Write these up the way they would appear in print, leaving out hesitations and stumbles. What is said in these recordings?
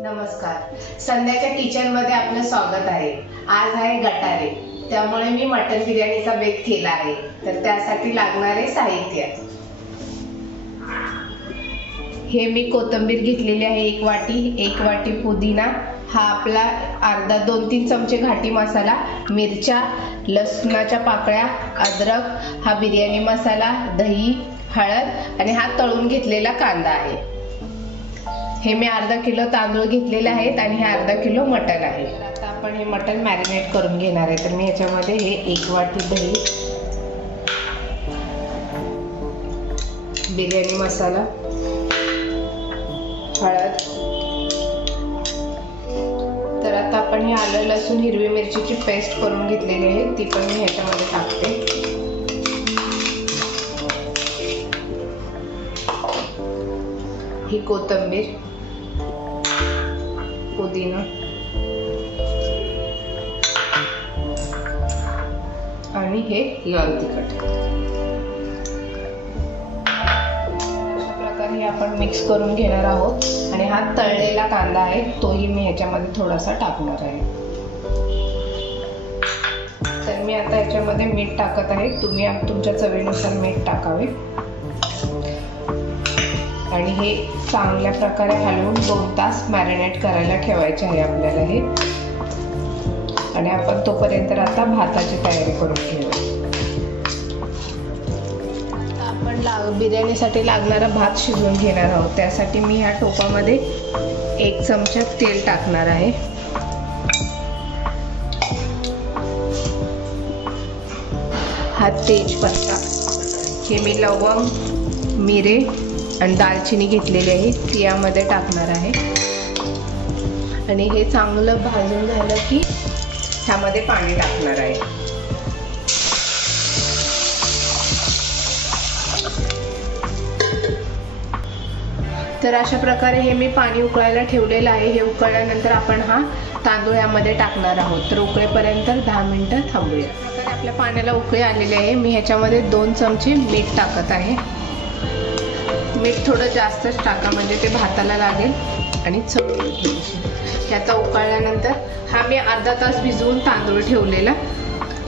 नमस्कार. संध्याच्या किचन मध्ये आपलं स्वागत आहे. आज आहे गटारे, त्यामुळे मी मटन बिर्याणीचा बेत केला आहे. तर त्यासाठी लागणारे साहित्य, हे मी कोथिंबीर घेतलेली आहे 1 वाटी पुदिना, हा आपला अर्धा 2-3 चमचे घाटी मसाला, मिरच्या, लसणाच्या पाकळ्या, अद्रक, हा बिर्याणी मसाला, दही, हळद आणि हा तळून घेतलेला कांदा आहे. हे मी अर्धा किलो तांदूळ घेतलेले आहेत आणि हे अर्धा किलो मटन आहे. आता आपण हे मटन मॅरिनेट करून घेणार आहे. तर मी याच्यामध्ये हे 1 वाटी दही, बिर्याणी मसाला, हळद. तर आता आपण हे आलं लसूण हिरवी मिरचीची पेस्ट करून घेतलेली आहे, ती पण मी ह्याच्यामध्ये टाकते. ही कोथिंबीर, पुदिना आणि हे लाल तिखट. अशा प्रकारे आपण मिक्स करून घेणार आहोत. आणि हा तळलेला कांदा आहे, तोही मी ह्याच्यामध्ये थोडासा टाकणार आहे. तर मी आता ह्याच्यामध्ये मीठ टाकत आहे. तुम्ही तुमच्या चवीनुसार मीठ टाकावे. आणि हे चांगल्या प्रकारे हलवून 2 तास मॅरिनेट करायला ठेवायचे आहे आपल्याला हे. आणि आपण तोपर्यंत आता भाताची तयारी करून घेऊया. आता आपण बिर्याणीसाठी लागणारा भात शिजवून घेणार आहोत. त्यासाठी मी ह्या टोपामध्ये 1 चमचा तेल टाकणार आहे. हा तेजपत्ता, हे मी लवंग, मिरे आणि दालचिनी घेतलेली आहे, ती यामध्ये टाकणार आहे. आणि हे चांगलं भाजून झालं की ह्यामध्ये पाणी टाकणार आहे. तर अशा प्रकारे हे मी पाणी उकळायला ठेवलेलं आहे. हे उकळल्यानंतर आपण हा तांदूळ यामध्ये टाकणार आहोत. तर उकळेपर्यंत 10 मिनिटं थांबूया. प्रकारे आपल्या पाण्याला उकळी आलेली आहे. मी ह्याच्यामध्ये 2 चमचे मीठ टाकत आहे. मीठ थोडं जास्तच टाका, म्हणजे ते भाताला लागेल आणि चव येईल. ह्याचा उकळल्यानंतर हा मी अर्धा तास भिजवून तांदूळ ठेवलेला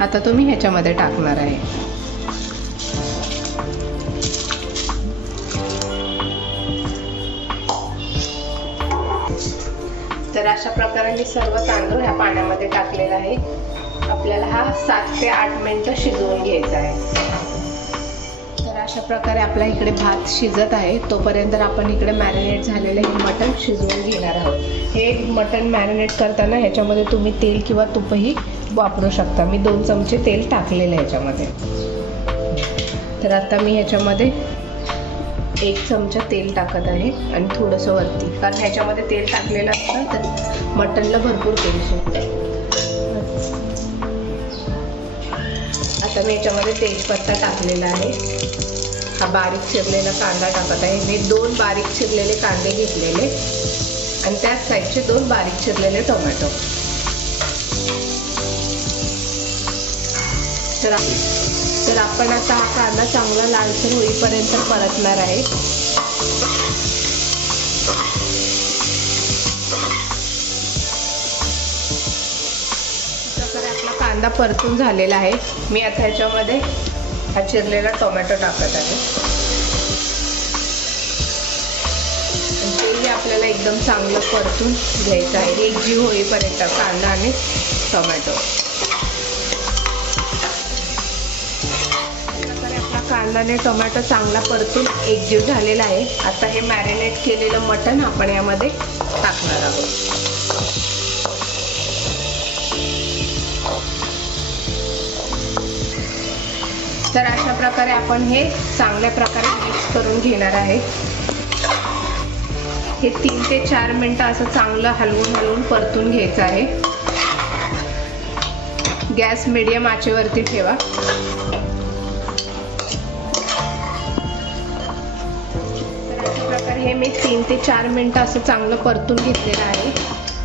आता तो मी ह्याच्यामध्ये टाकणार आहे. तर अशा प्रकारे मी सर्व तांदूळ ह्या पाण्यामध्ये टाकलेला आहे. आपल्याला हा 7 ते 8 मिनिटं शिजवून घ्यायचा आहे. अशा प्रकारे आपल्या इकडे भात शिजत आहे. तोपर्यंत आपण इकडे मॅरिनेट झालेलं हे मटण शिजवून घेणार आहोत. हे मटण मॅरिनेट करताना ह्याच्यामध्ये तुम्ही तेल किंवा तूपही वापरू शकता. मी 2 चमचे तेल टाकलेलं ह्याच्यामध्ये. तर आता मी ह्याच्यामध्ये 1 चमचा तेल टाकत आहे आणि थोडंसं वरती, कारण ह्याच्यामध्ये तेल टाकलेलं असतं तर मटणला भरपूर तेल सुटतं. आता मी ह्याच्यामध्ये तेजपत्ता टाकलेला आहे. हा बारीक चिरलेला कांदा टाकत आहे. मी 2 बारीक चिरलेले कांदे घेतलेले आणि त्याच साईडचे 2 बारीक चिरलेले टोमॅटो. तर आपण आता हा कांदा चांगला लालसर होईपर्यंत परतणार आहे. आपला कांदा परतून झालेला आहे. मी आता ह्याच्यामध्ये हा चिरलेला टोमॅटो टाकत आहे. तेही आपल्याला एकदम चांगलं परतून घ्यायचं आहे, एकजीव होईपर्यंत कांदा आणि टोमॅटो. आपला कांदा आणि टोमॅटो चांगला परतून एकजीव झालेला आहे. आता हे मॅरिनेट केलेलं मटण आपण यामध्ये टाकणार आहोत. तर अशा प्रकारे आपण हे चांगल्या प्रकारे मिक्स करून घेणार आहे. हे 3 ते 4 मिनिटं असं चांगलं हलवून परतून घ्यायचं आहे. गॅस मीडियम आचेवरती ठेवा. तर अशा प्रकारे हे मी 3 ते 4 मिनिटं असं चांगलं परतून घेतलेलं आहे.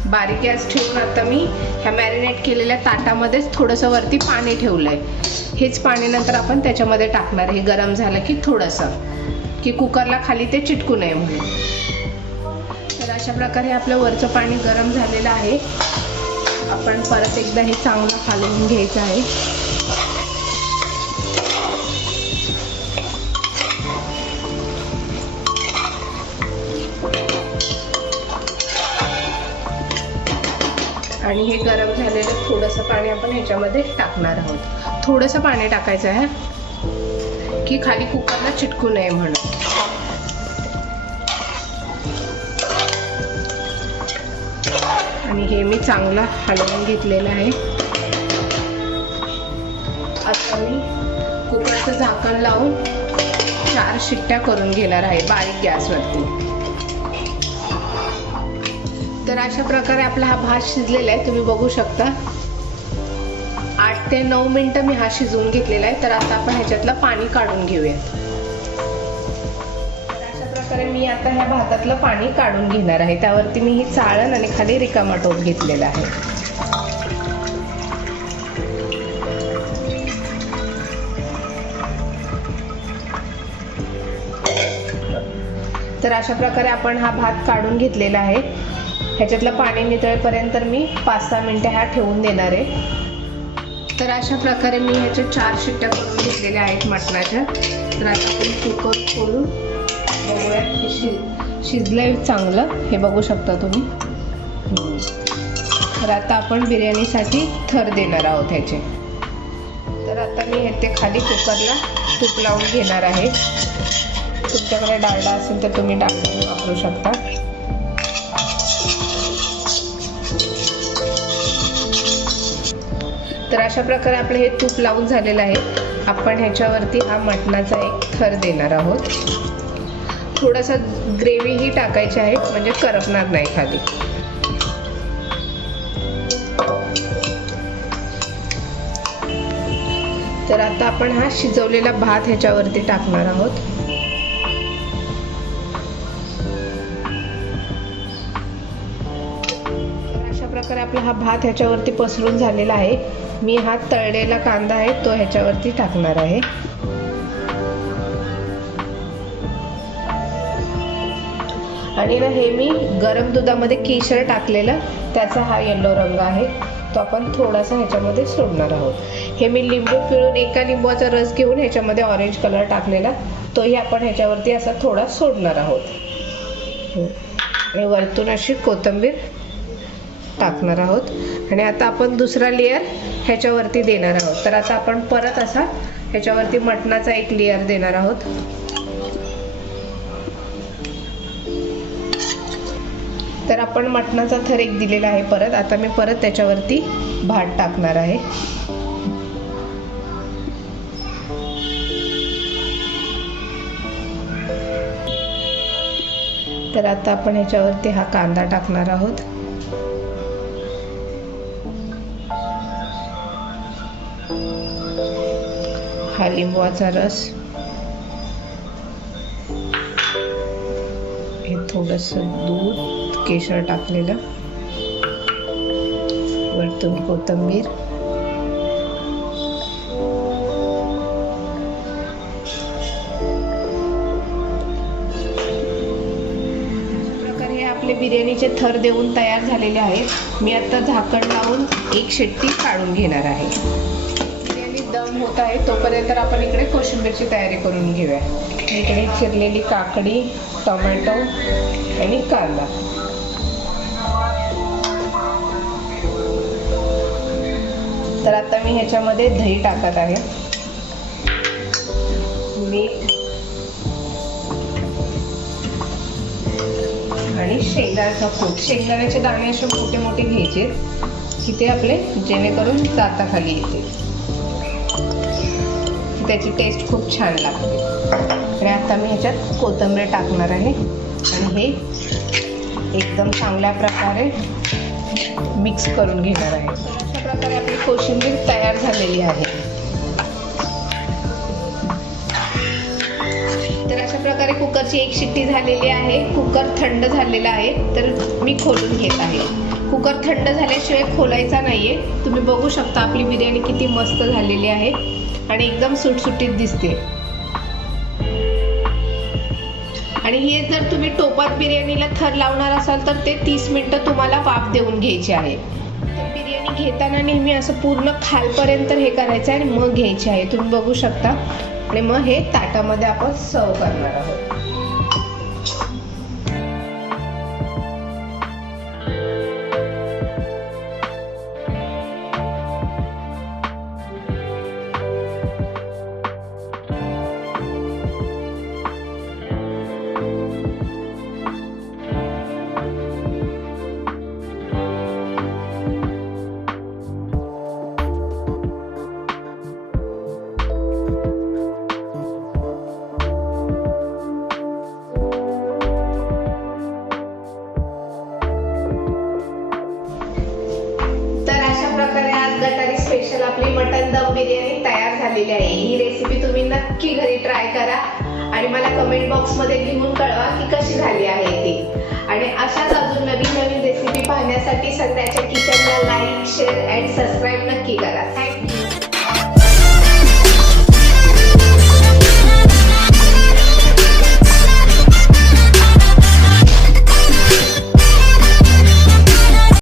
बारीक गॅस ठेवून आता मी ह्या मॅरिनेट केलेल्या ताटामध्येच थोडंसं वरती पाणी ठेवलं आहे. हेच पाणी नंतर आपण त्याच्यामध्ये टाकणार. हे गरम झालं की थोडंसं, की कुकरला खाली ते चिटकू नये म्हणून. तर तर अशा प्रकारे आपलं वरचं पाणी गरम झालेलं आहे. आपण परत एकदा हे चांगलं हलवून घ्यायचं आहे. आणि हे गरम झालेलं थोडंसं पाणी आपण ह्याच्यामध्ये टाकणार आहोत. थोडंसं पाणी टाकायचं आहे की खाली कुकरला चिटकू नये म्हणून. आणि हे मी चांगलं हलवून घेतलेलं आहे. आता मी कुकरचं झाकण लावून 4 शिट्ट्या करून घेणार आहे बारीक गॅसवरती. तर अशा प्रकारे आपला हा भात शिजलेला आहे. तुम्ही बघू शकता 8 ते 9 मिनिटं मी हा शिजवून घेतलेला आहे. तर आता आपण ह्याच्यातलं पाणी काढून घेऊयात. तर अशा प्रकारे मी आता ह्या भातातलं पाणी काढून घेणार आहे. त्यावरती मी ही चाळण आणि खाली रिकामा टोप घेतलेला आहे. तर अशा प्रकारे आपण हा भात काढून घेतलेला आहे. ह्याच्यातलं पाणी नितळेपर्यंत मी 5-6 मिनिटं हा ठेवून देणार आहे. तर अशा प्रकारे मी ह्याच्या 4 शिट्ट्या करून घेतलेल्या आहेत मटणाच्या. तर आता आपण कुकर खोलून बघूयात शिजलंय चांगलं, हे बघू शकता तुम्ही. तर आता आपण बिर्याणीसाठी थर देणार आहोत ह्याचे. तर आता मी ते खाली कुकरला तूप लावून घेणार आहे. तुमच्याकडे डालडा असेल तर तुम्ही डालडा वापरू शकता. तर अशा प्रकारे आपलं हे तूप लावून झालेलं आहे. आपण ह्याच्यावरती हा मटणाचा एक थर देणार आहोत. थोडासा ग्रेव्हीही टाकायची आहे म्हणजे करपणार नाही खाली. तर आता आपण हा शिजवलेला भात ह्याच्यावरती टाकणार आहोत. प्रकारे आपला हा भात ह्याच्यावरती पसरून झालेला आहे. मी हा तळलेला कांदा आहे तो ह्याच्यावरती टाकणार आहे. आणि ना हे मी गरम दुधामध्ये केशर टाकलेलं, त्याचा हा येलो रंग आहे तो आपण थोडासा ह्याच्यामध्ये सोडणार आहोत. हे मी लिंबू पिळून एका लिंबाचा रस घेऊन ह्याच्यामध्ये ऑरेंज कलर टाकलेला, तोही आपण ह्याच्यावरती असा थोडा सोडणार आहोत. आणि वरतून अशी कोथिंबीर टाकणार आहोत. आणि आता आपण दुसरा लेयर ह्याच्यावरती देणार आहोत. तर आता आपण परत असा ह्याच्यावरती मटणाचा एक लेयर देणार आहोत. तर आपण मटणाचा थर एक दिलेला आहे परत. आता मी परत त्याच्यावरती भात टाकणार आहे. तर आता आपण ह्याच्यावरती हा कांदा टाकणार आहोत. हा लिंबूचा रस, हे थोडंसं दूध, केशर टाकलेलं, वरतून कोथिंबीर, प्रकारे हे आपले बिर्याणीचे थर देऊन तयार झालेले आहेत. मी आता झाकण लावून 1 शिट्टी काढून घेणार आहे. दम होत आहे तोपर्यंत आपण इकडे कोशिंबीरची तयारी करून घेऊया. इकडे चिरलेली काकडी, टोमॅटो आणि कांदा. तर आता मी ह्याच्यामध्ये दही टाकत आहे, मीठ आणि शेंगदाण्याचा कूट. शेंगदाण्याचे दाणे असे मोठे मोठे घ्यायचे की ते आपले जेणेकरून दाताखाली येते, त्याची टेस्ट खूप छान लागते. आणि आता मी ह्याच्यात कोथिंबीर टाकणार आहे आणि हे एकदम चांगल्या प्रकारे मिक्स करून घेणार आहे. अशा प्रकारे आपली कोशिंबीर तयार झालेली आहे. तर अशा प्रकारे कुकरची 1 शिट्टी झालेली आहे. कुकर थंड झालेला आहे तर मी खोलून घेत आहे. कुकर थंड झाल्याशिवाय खोलायचा नाहीये. तुम्ही बघू शकता आपली बिर्याणी किती मस्त झालेली आहे आणि एकदम सुटसुटीत दिसते. आणि हे जर तुम्ही टोपात बिर्याणीला थर लावणार असाल तर ते 30 मिनिटं तुम्हाला वाफ देऊन घ्यायची आहे. तर बिर्याणी घेताना नेहमी असं पूर्ण खालपर्यंत हे करायचं आहे आणि मग घ्यायची आहे. तुम्ही बघू शकता. आणि मग हे ताटामध्ये आपण सर्व करणार आहोत. गटारी स्पेशल आपली मटन दम बिर्याणी तयार झालेली आहे. ही रेसिपी तुम्ही नक्की घरी ट्राय करा आणि मला कमेंट बॉक्स मध्ये लिहून कळवा की कशी झाली आहे ती. आणि अशाच अजून नवीन नवीन रेसिपी पाहण्यासाठी सध्याच्या किचनला लाईक, शेअर अँड सबस्क्राईब नक्की करा. थँक्यू.